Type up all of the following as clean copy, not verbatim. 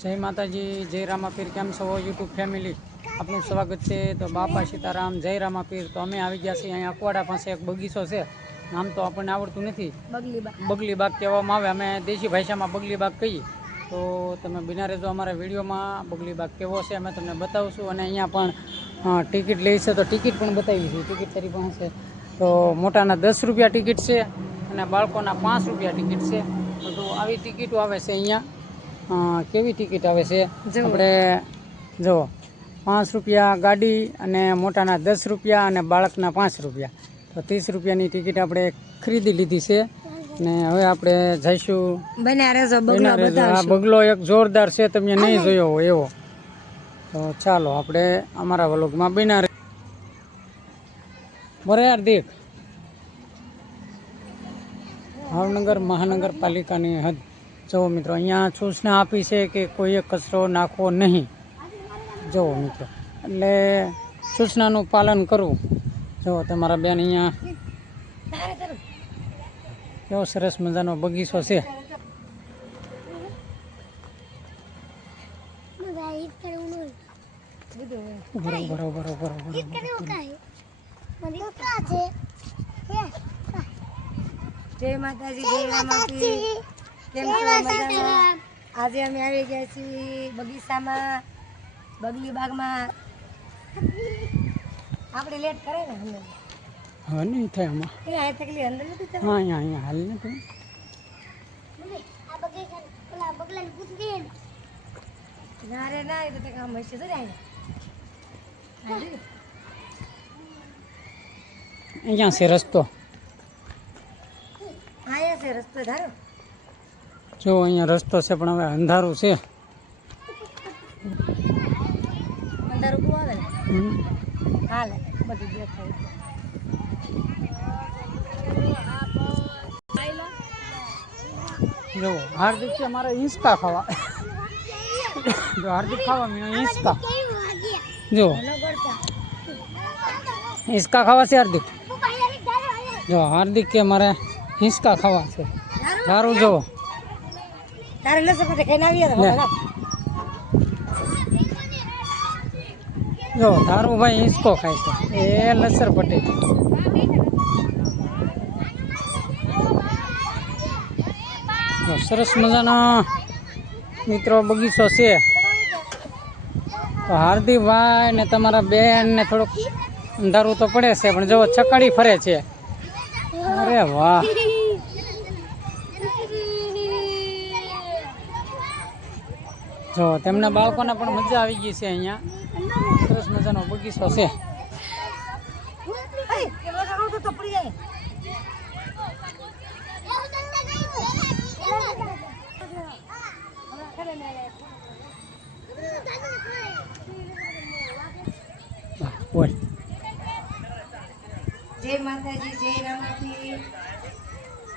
जय माताजी, जय रामापीर। केम छो यूट्यूब फैमिली? आपનું સ્વાગત છે। તો બાપા સીતારામ, જય રામાપીર। તો અમે આવી ગયા છીએ અહીંયા અકવાડા પાસે એક બગીચો છે, નામ તો આપણને આવડતું નથી, બગલી બાગ કહેવામાં આવે, અમે દેશી ભાષામાં બગલી બાગ કહીએ। તો તમે બિના રહેજો અમારા વિડીયોમાં, બગલી બાગ કેવો છે અમે તમને બતાવશું। અને અહીંયા પણ ટિકિટ લે છે, તો ટિકિટ પણ બતાવી છે, ટિકિટ તારી પાસે છે। તો મોટાના 10 રૂપિયા ટિકિટ છે અને બાળકોના 5 રૂપિયા ટિકિટ છે। તો આવી ટિકિટો આવે છે અહીંયા। કેવી ટિકિટ આવે છે આપણે જો 5 રૂપિયા ગાડી અને મોટાના 10 રૂપિયા અને બાળકના 5 રૂપિયા, તો 30 રૂપિયાની ટિકિટ આપણે ખરીદી લીધી છે। ને હવે આપણે જઈશું આ બગલો એક જોરદાર છે, તમે નહીં જોયો હોય એવો। તો ચાલો આપણે અમારા વ્લોગમાં બન્યા રહે। બરે યાર દેખ, ભાવનગર મહાનગરપાલિકાની હદ જુઓ મિત્રો, અહીંયા સૂચના આપી છે કે કોઈએ કચરો નાખવો નહીં। જુઓ મિત્રો, એટલે સૂચનાનું પાલન કરવું। જુઓ તમારા બેન અહીંયા કેવો સરસ મજાનો બગીચો છે। जय माताजी, जय रामापीर। केम छो मजामां? આજે અમે આવી ગયા છીએ બગીચામાં, બગલી બાગમાં। આપણે લેટ કરે ને અંદર? હા, નહીં થાય આમાં, એ આ તકલી અંદર નથી થતી। હા અહીંયા હાલ ને તું આ બગીચા પેલા બગલાને પૂછ દે ને। ના રે ના, એ તો તે કામ હશે તો જાય। અહીંયા છે રસ્તો, આયા છે રસ્તો ધારો। જો અહીંયા રસ્તો છે પણ હવે અંધારું છે। અંદર ઉભું આવે ને હાલે બધું દેખાય। જો હાર્દિક છે મારે હિંચકા ખાવા। જો હાર્દિક ખાવા મેં હિંચકા, જો હિંચકા ખાવા છે હાર્દિક। જો હાર્દિક કે મારે હિંચકા ખાવા છે। સારું જો તારે લસણ પટે ખાઈને આવીએ। જો તારું ભાઈ હિંચકો ખાય છે, એ લસર પટેલ। સરસ મજાનો મિત્રો બગીચો છે। તો હાર્દિકભાઈ ને તમારા બેન ને થોડુંક અંધારું તો પડે છે, પણ જો ચકડી ફરે છે। અરે વાહ, જો તેમના બાળકોને પણ મજા આવી ગઈ છે। અહીંયા સરસ મજાનો બગીચો છે। બોલ, જય માતાજી, જય રામાપીર।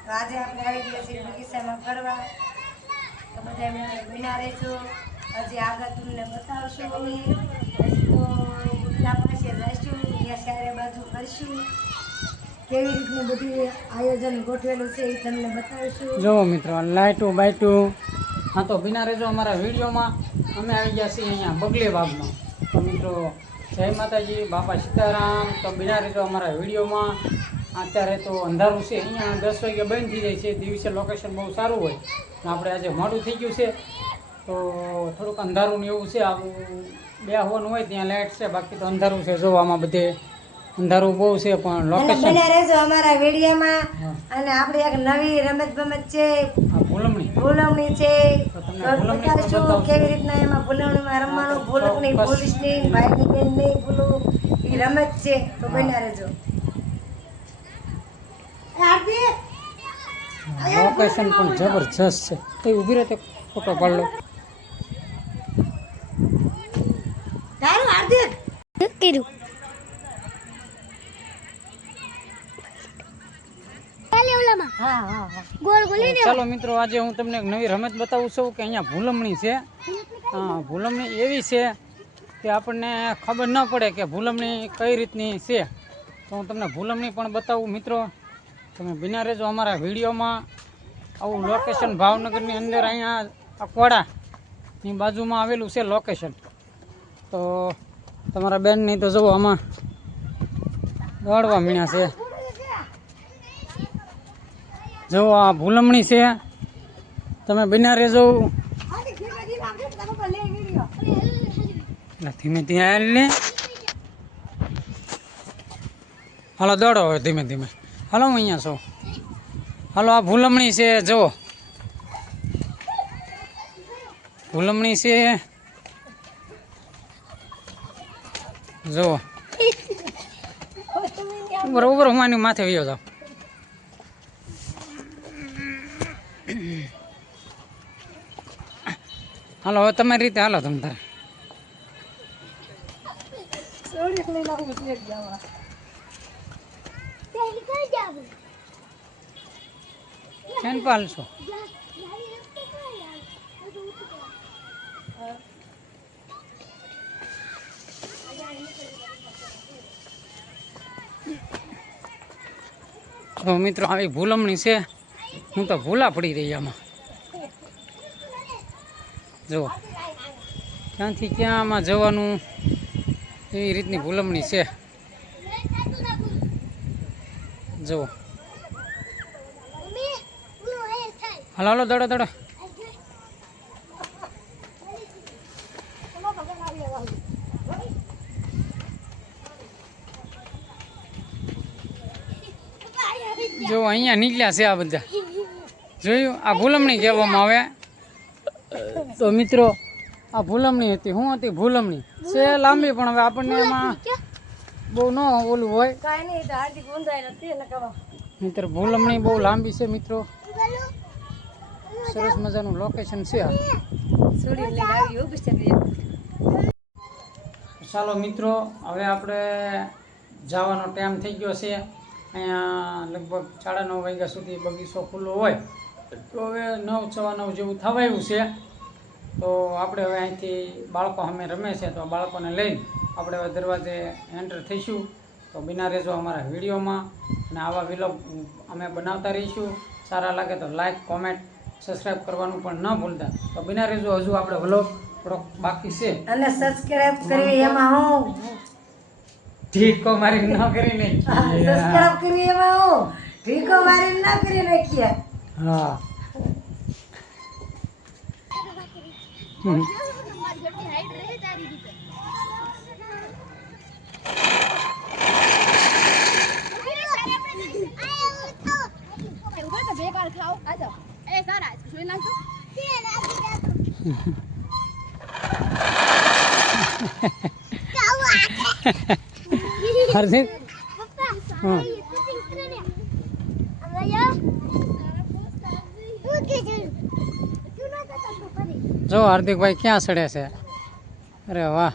તો આજે આપણે આવી ગયા છીએ બગીચામાં ફરવા, તો બધા એમને બિના રહેજો। હજી આગળ તમને બતાવશું અમે, હજી તો ગુટલા પાસે જઈશું, ત્યાં ચારે બાજુ કરશું, કેવી રીતનું બધું આયોજન ગોઠવેલું છે એ તમને બતાવીશું। જો મિત્રો લાઇટું બાઇટું, હા તો બિના રહેજો અમારા વિડીયોમાં। અમે આવી ગયા છીએ અહીંયા બગલી બાગમાં। તો મિત્રો જય માતાજી, બાપા સીતારામ। તો બિના રહેજો અમારા વિડીયોમાં। અત્યારે તો અંધારું છે, અહીંયા 10 વાગે બંધ થઈ જાય છે। દિવસે લોકેશન બહુ સારું હોય, આપણે આજે મોડું થઈ ગયું છે તો થોડુંક અંધારું ને એવું છે। આવું બે હોવાનું હોય ત્યાં લાઇટ છે, બાકી તો અંધારું છે। જો આમાં બધે અંધારું બહુ છે, પણ લોકેશન બને રહેજો અમારા વિડીયોમાં। અને આપણે એક નવી રમત ગમત છે, ભૂલવણી છે, તો બતાવીશું કેવી રીતના એમાં ભૂલવણીમાં રમવાનું, ભૂલક નહીં ભૂલીશ નહીં, ભાઈની બેન નહીં ભૂલું, એ રમત છે। તો બન્યા રહેજો। લોકેશન પણ જબરજસ્ત છે। તો ઊભી રહે, ફોટો પાડ લો। તારું હાર્દિક કર્યું ચાલો મિત્રો, આજે હું તમને એક નવી રમત બતાવું છું કે અહીંયા ભૂલમણી છે। હા, ભૂલમણી એવી છે કે આપણને ખબર ન પડે કે ભૂલમણી કઈ રીતની છે। તો હું તમને ભૂલમણી પણ બતાવું મિત્રો, તમે બિના રહેજો અમારા વિડીયોમાં। આવું લોકેશન ભાવનગરની અંદર અહીંયા અકવાડા ની બાજુમાં આવેલું છે લોકેશન. તો તમારા બેનની તો જુઓ આમાં દોડવા મીણ્યા છે. જુઓ આ ભૂલમણી છે, તમે બિના રહેજો. ધીમે ધીમે હાલો દોડો હવે ધીમે ધીમે. હાલો હું અહીંયા છું. હાલો આ ભૂલમણી છે, જુઓ ભૂલમણી છે, જુઓ ઉપર ઉપર હુમાની માથે વયો જાઓ. હાલો હવે તમારી રીતે હાલો તમે તારે. કેમ પાલશો? તો મિત્રો આવી ભૂલમણી છે, હું તો ભૂલા પડી રહી આમાં. જુઓ ક્યાંથી ક્યાં આમાં જવાનું એવી રીતની ભૂલમણી છે. જુઓ હાલો હાલો દોડો દોડો. જો અહીંયા નીકળ્યા છે આ બધા, જોયું આ ભૂલમણી કહેવામાં આવે. તો મિત્રો આ ભૂલમણી હતી. શું હતી? ભૂલમણી છે લાંબી, પણ હવે આપણને એમાં બહુ ન ઓલું હોય. મિત્ર ભૂલમણી બહુ લાંબી છે મિત્રો. સરસ મજાનું લોકેશન છે. ચાલો મિત્રો હવે આપણે જવાનો ટાઈમ થઈ ગયો છે. અહીંયા લગભગ 9:30 વાગ્યા સુધી બગીચો ખુલ્લો હોય. તો હવે 9:15 જેવું થવાયું છે. તો આપણે હવે અહીંથી બાળકો અમે રમે છે, તો બાળકોને લઈને આપણે હવે દરવાજે એન્ટર થઈશું. તો બિના રહેજો અમારા વિડીયોમાં, અને આવા વિલોગ અમે બનાવતા રહીશું. સારા લાગે તો લાઈક, કોમેન્ટ, સબસ્ક્રાઈબ કરવાનું પણ ન ભૂલતા. તો બિના રહેજો, હજુ આપણે વ્લોગ થોડોક બાકી છે. અને સબસ્ક્રાઇબ કરવી એમાં હું ઠીકો મારી ન કરી નહીં. સબસ્ક્રાઇબ કરવી એમાં હું ઠીકો મારી ન કરી નાખીએ. હા હાર્દિક જો હાર્દિકભાઈ ક્યાં ચડે છે? અરે વાહ,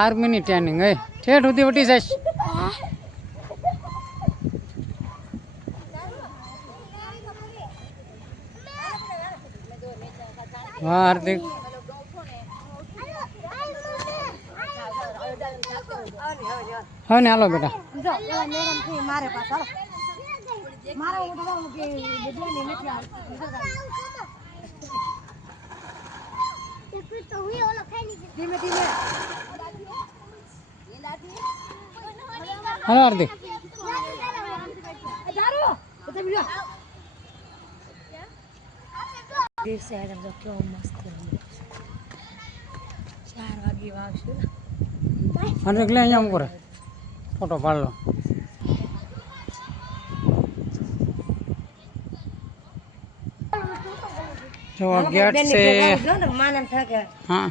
આર્મીની ટ્રેનિંગ હે, ઠેઠ સુધી વટી જઈશ. વાહ હાર્દિક. હા ને હાલો બેટા. હાલો હાર્દિક. હાર્દિક લે અહીંયા ઉપર ફોટો પાડ લો. જો ગેટ છે. હા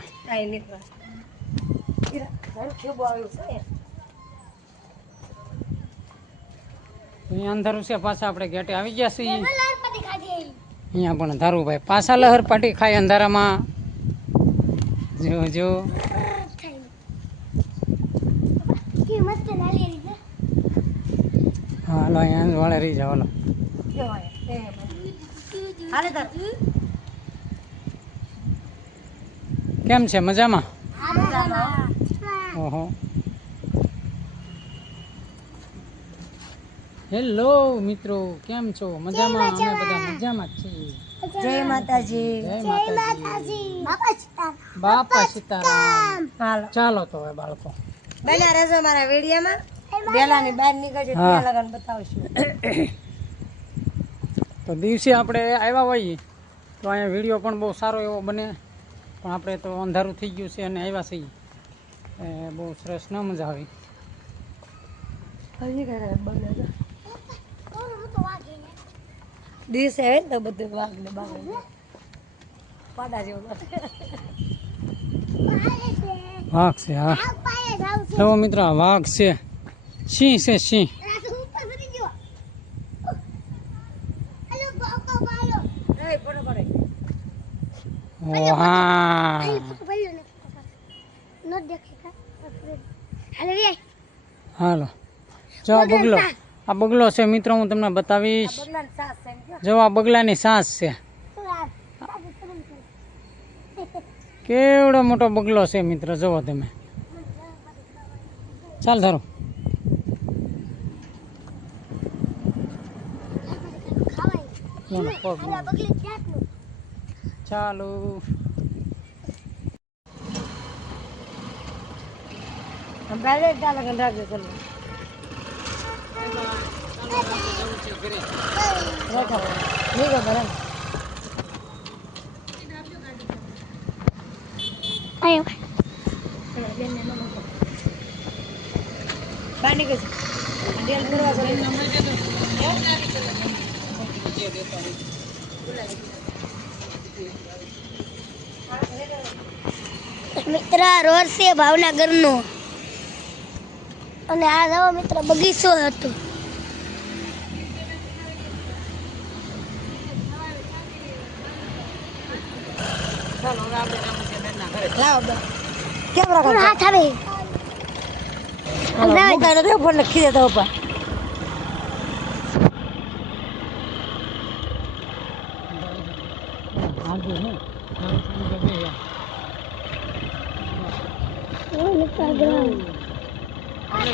અહીંયા અંધારું છે. પાછા આપણે ગેટે આવી ગયા છીએ. અહીંયા પણ ધારુભાઈ પાછા લહર પાટી ખાય અંધારામાં. જો જો હાલો અહીંયા વાળે રહી જાવ. હાલો કેમ છે? મજામાં? ઓહો હેલો મિત્રો, કેમ છો? મજામાં? અમે બધા મજામાં જ છીએ. જય માતાજી. જય માતાજી. બાપા સીતારામ. હાલો ચાલો તો હવે બાળકો બન્યા રહેજો મારા વિડીયોમાં. બેલાની બહાર નીકળશે ત્યાં લગન બતાવશું. તો દિવસે આપણે આવ્યા હોઈએ તો અહીંયા વિડીયો પણ બહુ સારો એવો બને, પણ આપણે તો અંધારું થઈ ગયું છે અને આવ્યા છીએ બહુ સરસ ન મજા આવી. દિવસે આવે ને તો બધું વાઘ ને બાઘ પાડા જેવું વાઘ છે, હા જો મિત્રો આ વાઘ છે, સિંહ છે, સિંહ. ઓ હા હાલો જો આ બગલો છે મિત્રો, હું તમને બતાવીશ. જો આ બગલાની સાસ છે, કેવડો મોટો બગલો છે મિત્રો, જુઓ તમે. ચાલ ધારો ચાલો મિત્ર રોડ છે ભાવનગર નો, અને આ નવો મિત્ર બગીચો હતો. કેમ રાખો હાથ આવે ફોન લખી દેતા ઉપર.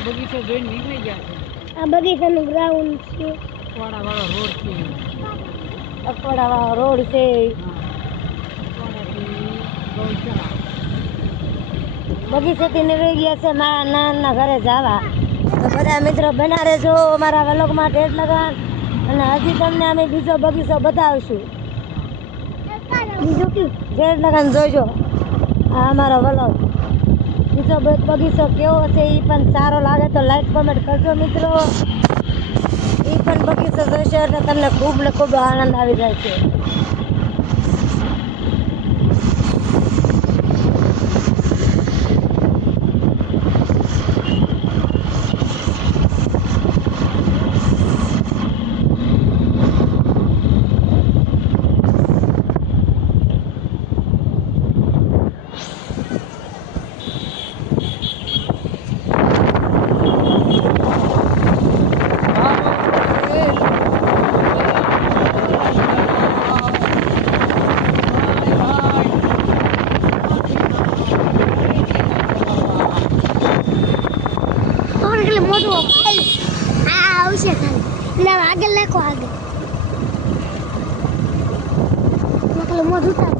બગીચો જોઈને નીકળી ગયા છે. આ બગીચાનું ગ્રાઉન્ડ છે. અકવાડા વાળો રોડ છે. અકવાડા વાળો રોડ છે. બગીચેથી નીકળી ગયા છે મારા નાના ઘરે જવા. તો બધા મિત્રો બના રહેજો મારા વ્લોગમાં ઠેઠ લગન, અને હજી તમને અમે બીજો બગીચો બતાવશું. બીજું કયું ઠેઠ લગન જોજો આ અમારો વ્લોગ. બીજો બગીચો કેવો છે એ પણ સારો લાગે તો લાઈક કોમેન્ટ કરજો મિત્રો. એ પણ બગીચો જોશો એટલે તમને ખૂબ ને ખૂબ આનંદ આવી જાય છે. મોટું આ આવશે ખાલી એટલે આગળ નાખો, આગળ નકલ મોઢું તાર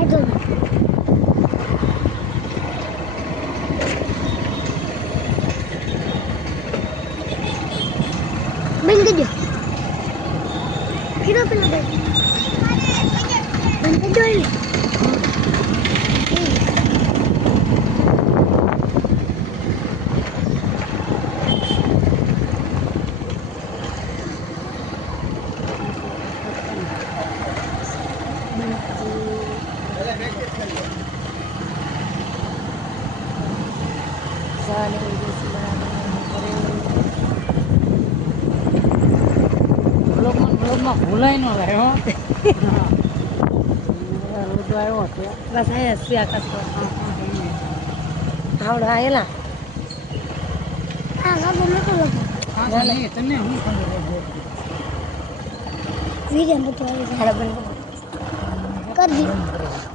આગળ બંધ કરી દો. કીધો પેલો બંધ કરી દો. બ્લોગમાં ભૂલાય ન રહે હો. ઋતુ આવ્યો છે બસ અહીંયા છે આકાશ આવડે આયેલા હા બાબુ મોટો લોકો તને હું ખબર વિજય મોટો આવી હાલો બંધ કરી દીધું.